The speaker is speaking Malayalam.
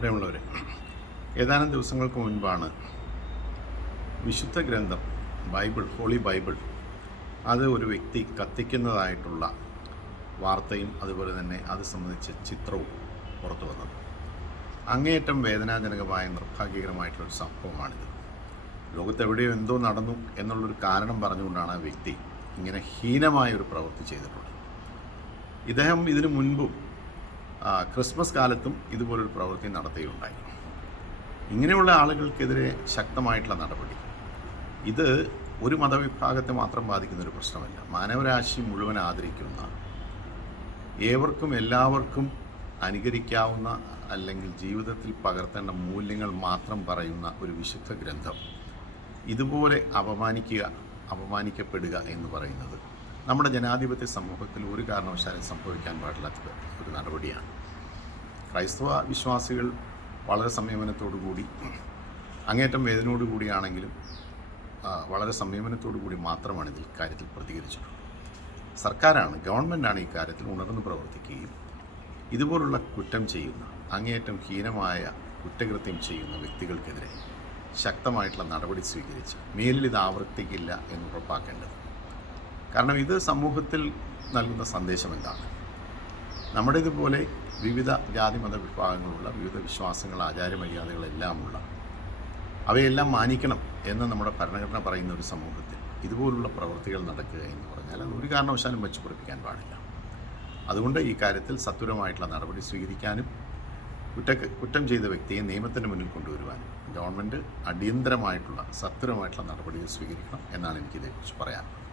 പ്രിയമുള്ളവരെ ഏതാനും ദിവസങ്ങൾക്ക് മുൻപാണ് വിശുദ്ധ ഗ്രന്ഥം ബൈബിൾ ഹോളി ബൈബിൾ അത് ഒരു വ്യക്തി കത്തിക്കുന്നതായിട്ടുള്ള വാർത്തയും അതുപോലെ തന്നെ അത് സംബന്ധിച്ച ചിത്രവും പുറത്തു വന്നത്. അങ്ങേയറ്റം വേദനാജനകമായ നിർഭാഗ്യകരമായിട്ടുള്ളൊരു സംഭവമാണിത്. ലോകത്തെവിടെയോ എന്തോ നടന്നു എന്നുള്ളൊരു കാരണം പറഞ്ഞുകൊണ്ടാണ് ആ വ്യക്തി ഇങ്ങനെ ഹീനമായ ഒരു പ്രവൃത്തി ചെയ്തിട്ടുള്ളത്. ഇദ്ദേഹം ഇതിനു മുൻപും ക്രിസ്മസ് കാലത്തും ഇതുപോലൊരു പ്രവൃത്തി നടത്തുകയുണ്ടായി ഇങ്ങനെയുള്ള ആളുകൾക്കെതിരെ ശക്തമായിട്ടുള്ള നടപടി. ഇത് ഒരു മതവിഭാഗത്തെ മാത്രം ബാധിക്കുന്ന ഒരു പ്രശ്നമല്ല. മാനവരാശി മുഴുവൻ ആദരിക്കുന്ന ഏവർക്കും എല്ലാവർക്കും അനുകരിക്കാവുന്ന അല്ലെങ്കിൽ ജീവിതത്തിൽ പകർത്തേണ്ട മൂല്യങ്ങൾ മാത്രം പറയുന്ന ഒരു വിശുദ്ധ ഗ്രന്ഥം. ഇതുപോലെ അപമാനിക്കുക അപമാനിക്കപ്പെടുക എന്ന് പറയുന്നത് നമ്മുടെ ജനാധിപത്യ സമൂഹത്തിൽ ഒരു കാരണവശാലും സംഭവിക്കാൻ പാടില്ലാത്ത ഒരു നടപടിയാണ്. ക്രൈസ്തവ വിശ്വാസികൾ വളരെ സംയമനത്തോടു കൂടി അങ്ങേറ്റം വേദനയോടു കൂടിയാണെങ്കിലും ആ, വളരെ സംയമനത്തോടു കൂടി മാത്രമാണ് ഇതിൽ കാര്യത്തിൽ പ്രതികരിച്ചിട്ടുള്ളത്. സർക്കാരാണ് ഗവൺമെന്റാണ് ഈ കാര്യത്തിൽ ഉണർന്നു പ്രവർത്തിക്കുകയും ഇതുപോലുള്ള കുറ്റം ചെയ്യുന്ന അങ്ങേയറ്റം ഹീനമായ കുറ്റകൃത്യം ചെയ്യുന്ന വ്യക്തികൾക്കെതിരെ ശക്തമായിട്ടുള്ള നടപടി സ്വീകരിച്ച് മേലിൽ ഇത് ആവർത്തിക്കില്ല എന്ന് ഉറപ്പാക്കേണ്ടത് കാരണം ഇത് സമൂഹത്തിൽ നൽകുന്ന സന്ദേശം എന്താണ്? നമ്മുടെ ഇതുപോലെ വിവിധ ജാതി മത വിഭാഗങ്ങളുള്ള വിവിധ വിശ്വാസങ്ങൾ ആചാരമര്യാദകളെല്ലാമുള്ള അവയെല്ലാം മാനിക്കണം എന്ന് നമ്മുടെ ഭരണഘടന പറയുന്ന ഒരു സമൂഹത്തിൽ ഇതുപോലുള്ള പ്രവൃത്തികൾ നടക്കുക എന്ന് പറഞ്ഞാൽ അത് ഒരു കാരണവശാലും വെച്ച് പൊറിപ്പിക്കാൻ പാടില്ല. അതുകൊണ്ട് ഈ കാര്യത്തിൽ സത്വരമായിട്ടുള്ള നടപടി സ്വീകരിക്കാനും കുറ്റ കുറ്റം ചെയ്ത വ്യക്തിയെ നിയമത്തിന് മുന്നിൽ കൊണ്ടുവരുവാനും ഗവൺമെന്റ് അടിയന്തരമായിട്ടുള്ള സത്വരമായിട്ടുള്ള നടപടികൾ സ്വീകരിക്കണം എന്നാണ് എനിക്കിതേക്കുറിച്ച് പറയാനുള്ളത്.